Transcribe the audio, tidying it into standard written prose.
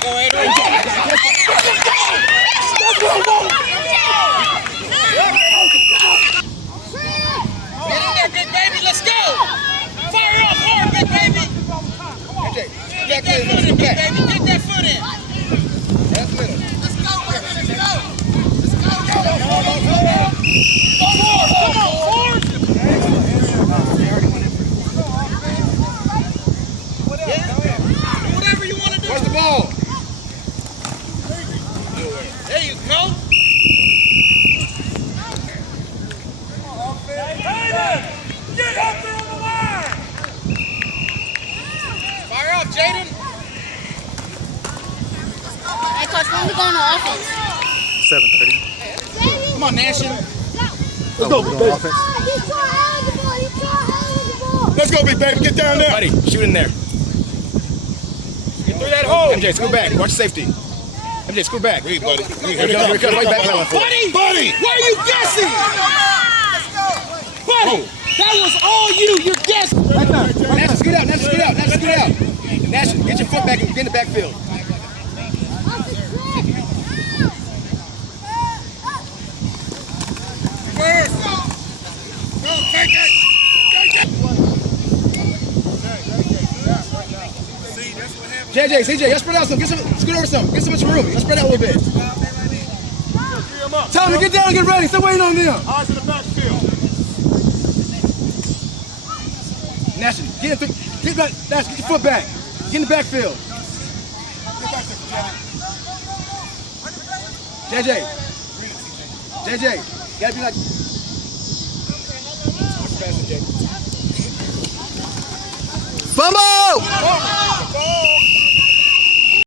Go, Adrian. That's what I want. Get in there, big baby. Let's go. Fire up hard, big baby. Get that foot in, big baby. Get that foot in. That's middle. Let's go, baby. Let's go. Let's go. Come on, Ford. Whatever you want to do. Where's the ball? There you go. Get up there on the line! Fire up, Jaden. Hey, Coach, when we going to offense? 7:30. Come on, Nation. Let's go, big baby. Offense. Let's go, big baby. Get down there. Buddy, shoot in there. Get through that hole. MJ, scoot back. Watch safety. MJ, scoot back. Read, buddy. Here it comes. Right back. Buddy, Buddy. where are you guessing? Buddy, that was all you. You're guessing. Nash, scoot out. Nash, scoot out. Nash, scoot out. Nash, get your foot back and get in the backfield. JJ, CJ, let's spread out some. Scoot over some. Get some room. Let's spread out a little bit. Tell them to get down and get ready. Stop waiting on them. Eyes in the backfield. Nash, get back. Nash, get your foot back. Get in the backfield. JJ, gotta be like. Fumble!